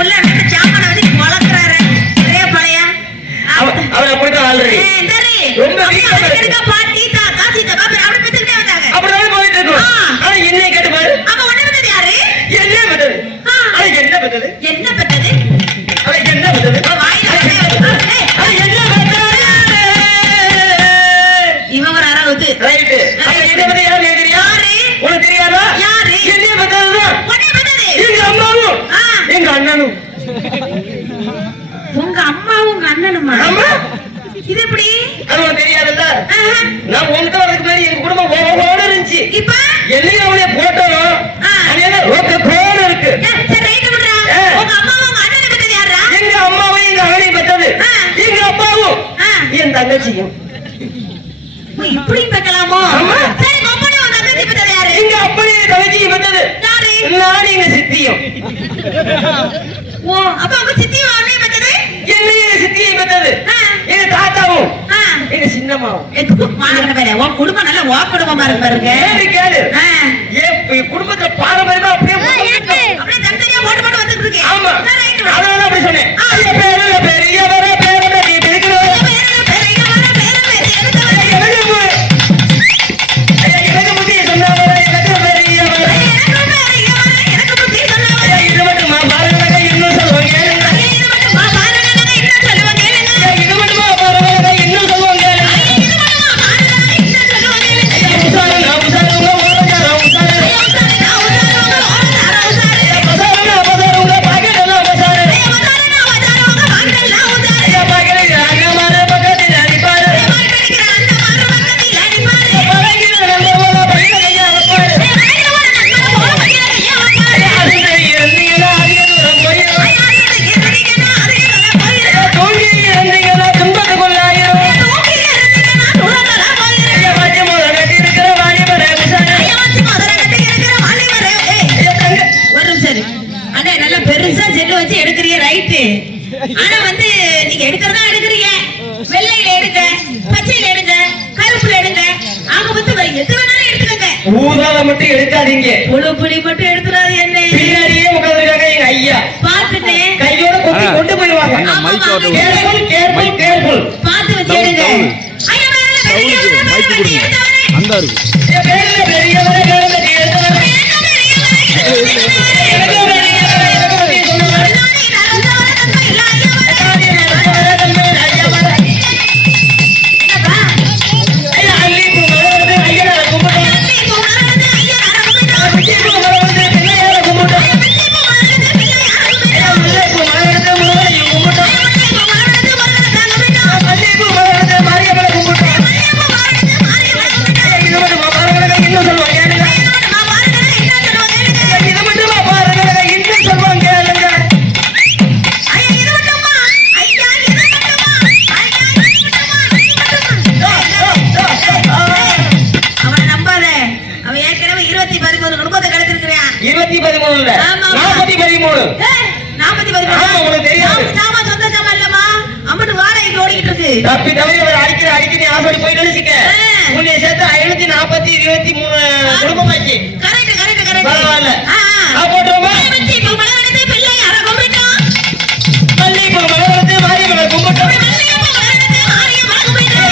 உள்ள வந்து சாமான வந்து வளர்க்கறாரு ஒரே பழைய அவர் அப்படிதான் ஆல்ரெடி ரொம்ப வீக்கா பாட்டி தாத்தா சித்தப்பா அப்படி பேசிட்டே வந்தாங்க. அப்படிதான் போயிட்டு இருக்கோம். ஆனா என்ன கேட்டு பாரு. அப்ப ஒண்ணு வந்தது யாரு? என்ன வந்தது? அது என்ன வந்தது? என்ன வந்தது? அது என்ன வந்தது? வாயில அது என்ன வந்தது? இவன் ஒரு அறாவுது. ரைட். அது என்ன வந்தது? யாரு தெரியா? யாரு? உனக்கு தெரியாதா? யாரு? என்ன வந்தது? ஒண்ணே வந்தது. எங்க அம்மாவும் எங்க அண்ணனும். உங்க அம்மாவும் உங்க அண்ணனுமா? ஆமா. இது எப்படி? அது உனக்கு தெரியாதுல்ல? நான் உன்கிட்ட வரதுக்கு முன்னாடி எங்க குடும்பம் ஓட இருந்துச்சு. இப்ப என்னையும் அவளைய போட்டோம். அதனால ஓகே போன இருக்கு. சரி ரைட் விடுறா. உங்க அம்மாவும் உங்க அண்ணனை பத்தி யாரா? எங்க அம்மாவும் எங்க அண்ணனை பத்தது. எங்க அப்பாவும் என் தங்கச்சியும். இப்படி பார்க்கலாமோ? சரி அப்பனே உங்க தங்கச்சி பத்தி யாரு? எங்க அப்பனே தங்கச்சி பத்தது. யாரு? நான் எங்க சித்தியும். ஓ அப்ப உங்க சித்தியும் அண்ணே பத்தது? என்னைய சித்தியை பத்தது. எங்க தாத்தாவும் எங்க சின்னம்மாவும். மாங்கன பேரே உன் குடும்பம் நல்ல வா குடும்பமா இருக்கு பாருங்க. கேளு ஏன் குடும்பத்துல பாரம்பரியமா அப்படியே தனித்தனியா போட்டு போட்டு வந்துட்டு இருக்கு. ஆமா அதனால அப்படி சொன்னேன். பெரியவர பேரனை நீ பிடிக்கிறோம். எனக்கு புத்தி சொன்னாங்க. எனக்கு பெரியவர எனக்கு புத்தி சொன்னாங்க. இது மட்டுமா பாருங்க இன்னும் சொல்லுவாங்க. இது மட்டுமா பாருங்க இன்னும் சொல்லுவாங்க. இது மட்டுமா பாருங்க இன்னும் சொல்லுவாங்க. ஆனா வந்து நீங்க எடுக்கிறதா எடுக்கிறீங்க. வெள்ளையில எடுங்க, பச்சையில எடுங்க, கருப்புல எடுங்க. ஆக மொத்தம் எது வேணாலும் எடுத்துக்கங்க. ஊதால மட்டும் எடுக்காதீங்க. புழு புளி மட்டும் எடுத்துறாது. என்ன பின்னாடியே உட்கார்ந்திருக்காங்க எங்க ஐயா. பாத்துட்டு கையோட கொண்டு போயிடுவாங்க. கேர்ஃபுல் பாத்து வச்சு எடுங்க. ஐயா மைக் கொடுங்க. அந்த இருக்கு பெரியவரே கரண்டி எடுத்துறாங்க. தப்பி தவறி அவர் அடிக்கிற ஆசோடி போய் நினைச்சுக்க. உன்னை சேர்த்து 543 குடும்பமாச்சு. பரவாயில்ல போட்டுருமா. மல்லிகைப்பூ மலர்ந்து மாரியம்மனை கும்பிட்டோம்.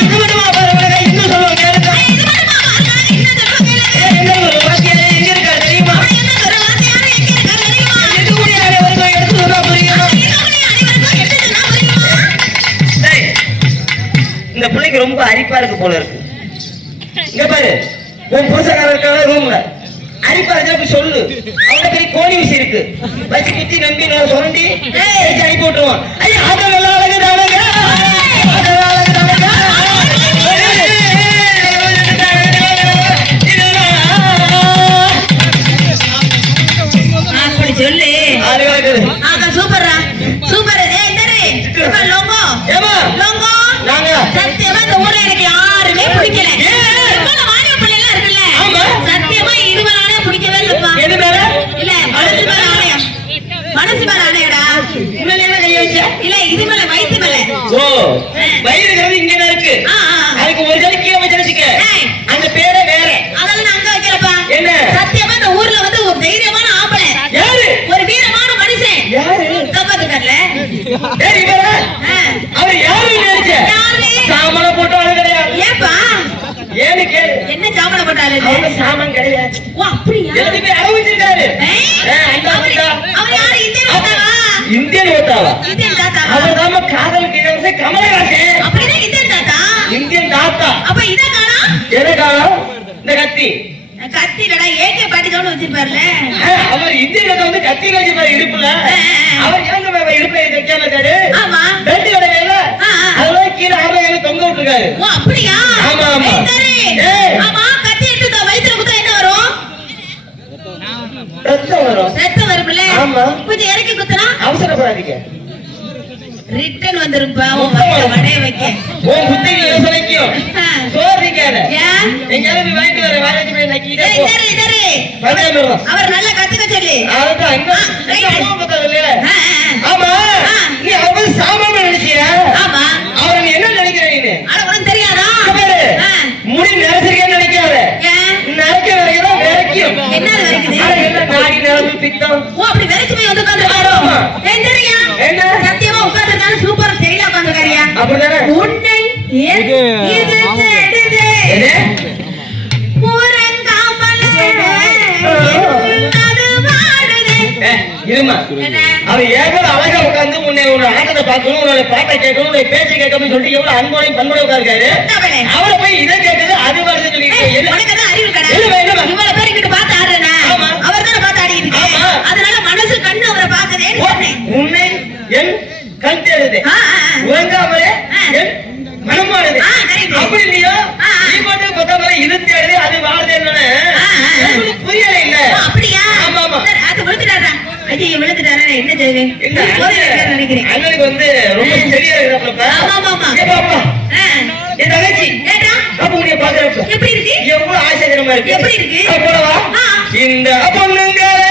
இது மட்டுமா பாருங்க இன்னும் சொல்லுவாங்க. எங்க இருக்கா தெரியுமா? எடுத்து சொன்னா புரியுமா? இந்த பிள்ளைக்கு ரொம்ப அரிப்பா இருக்கு போல இருக்கு. இங்க பாரு உன் புருஷக்காரர் இருக்காங்க ரூம்ல அரிப்பா இருக்கு சொல்லு. அவங்க பெரிய கோழி விஷயம் இருக்கு வச்சு குத்தி நம்பி நான் சுரண்டி அனுப்பி விட்டுருவான். ஐயா அது நல்லா அழகுதானங்க. அப்படி சொல்லு. Super super. லோங்கோ லோங்கோ சத்தியமா இந்த ஊர்ல எனக்கு யாருமே பிடிக்கல. வாலிப பிள்ளைலாம் இருக்குல்ல சத்தியமா இதுவரை பிடிக்கவே இல்லப்பா. இல்ல மனசு மேல ஆலயம் மனசு மேல ஆலயடா. கைய வச்ச இல்ல இது மேல வயிற்று மேல. ஓ வயிறு இங்க இருக்கு. அதுக்கு ஒரு ஜனி கீழே வச்சிருக்க. அந்த பேரே வேற. அதெல்லாம் நான் அங்க வைக்கிறப்பா. என்ன சத்தியமா இந்த ஊர்ல வந்து ஒரு தைரியமான ஆம்பளை யாரு? ஒரு வீரமான மனுஷன் யாரு? இந்தியன் ஓட்டாவா இந்தியன் தாத்தா அவர் தாம காதலுக்கு இளவரசர் கமலஹாசன் அப்படின்னா இந்தியன் தாத்தா இந்தியன் தாத்தா அப்ப இத காணா எதற்காக இந்த கத்தி கத்திலடா ஏகே பாட்டிதோடு வச்சிருப்பார்ல அவர் இந்தியன் தாத்தா வந்து கத்தி வச்சு இடுப்புல அவர் ஏங்க இடுப்புல வைக்காம இருக்காரு ஆமா ரெண்டு கடையில அதெல்லாம் கீழே ஆறு தொங்க விட்டுருக்காரு ஓ அப்படியா ஆமா ஆமா ஏய், சரி. ஏய். ஆமா கத்தி எடுத்து வயித்துல குத்தா என்ன வரும் ரத்தம் வரும் ரத்தம் வரும்ல ஆமா. கொஞ்சம் இறக்கி குத்துனா அவசரப்படாதீங்க ரிட்டர்ன் வந்துருப்பா உன் வயித்துல வடைய வைக்க உன் புத்திக்கு யோசனைக்கும் சோதிக்காத ஏன் எங்கேயாவது போய் வாங்கிட்டு வர வாங்கிட்டு போய் நக்கிட்டே ஏய், போ இதரு, இதரு. பஞ்சாமிரம் அவர் நல்லா கத்துக்க சொல்லி அதுதான் அங்க ரைட். அம்மா பார்த்தது இல்லையா ஆ, ஆ, ஆமா ஆ. நீ அவர் சாமான் நினைச்சியா ஆமா அவர் நீ என்ன நினைக்கிற நீ ஆனா உனக்கு தெரியாதா பாரு, ஆ. முடி நரைச்சிருக்கேன்னு நினைக்காத ஏன் நரைக்க வரைக்கும் விரைக்கும் என்ன வரைக்குது? ஆனா என்ன நாடி நரம்பு பித்தம் ஓ அப்படி வெறுத்து போய் வந்து உட்கார்ந்துருக்காரோ ஆமா. ஏன் தெரியா என்ன? சத்தியமா உட்கார்ந்துருக்காரு சூப்பர் ஸ்டைலா உட்கார்ந்துருக்காரியா அப்படிதானே உன்னை இது தேடுதே எது? உறங்காமலே அது வாடுதே இருமா என்ன? அவன் எவ்வளவு அழகா உட்கார்ந்து உன்னை ஒரு ஆட்டத்தை பார்க்கணும் உன்னோட பாட்டை கேட்கணும் உன்னை பேச்சை கேட்கணும்னு சொல்லிட்டு எவ்வளவு அன்போடையும் பண்போடையும் உட்கார்க்காரு அவளே. அவரை போய் இதை கேட்டது அது வருது சொல்லிட்டு ஏய், என்ன? உனக்கு தான் அறிவு கடை. இல்ல, இல்ல. இவ்வளவு பேர் இங்கிட்டு பார்த்து ஆடுறேனா? ஆமா. அவர்தானே பார்த்து ஆடிட்டு இருக்கு. ஆமா. அதனால மனசு கண்ணு அவரை பார்க்குதேன்னு ஓ, சொன்னேன். உன்னை என் கண் தேடுது ஆ, ஆ, ஆ. உறங்காமலே ஆ. என் மனமானது ஆ, correct. அப்படி இல்லையோ ஆ, ஆ. நீ மட்டும் கொத்தாமலே இது தேடுது அது வாழுதுன்னு ஆ, ஆ, ஆ. உங்களுக்கு புரியல இல்ல ஓ, அப்படியா? ஆமா, ஆமா. சரி, அது விழுந்துட்டாரா? ஐயோ, விழுந்துட்டாரா? நான் என்ன செய்வேன்? இல்ல, போய் வைக்கிறேன்னு நினைக்கிறேன். அண்ணனுக்கு வந்து ரொம்ப சரியா இருக்கிறப்ப ஆமா, ஆமா, ஆமா. பாப்பா ஆ. என் தங்கச்சி ஏடா, அப்ப உன்னைய பாக்குறப்ப எப்படி இருக்கு? எவ்வளவு ஆச்சரியமா இருக்கு எப்படி இருக்கு? போடவா ஆ. இந்த பொண்ணுங்களை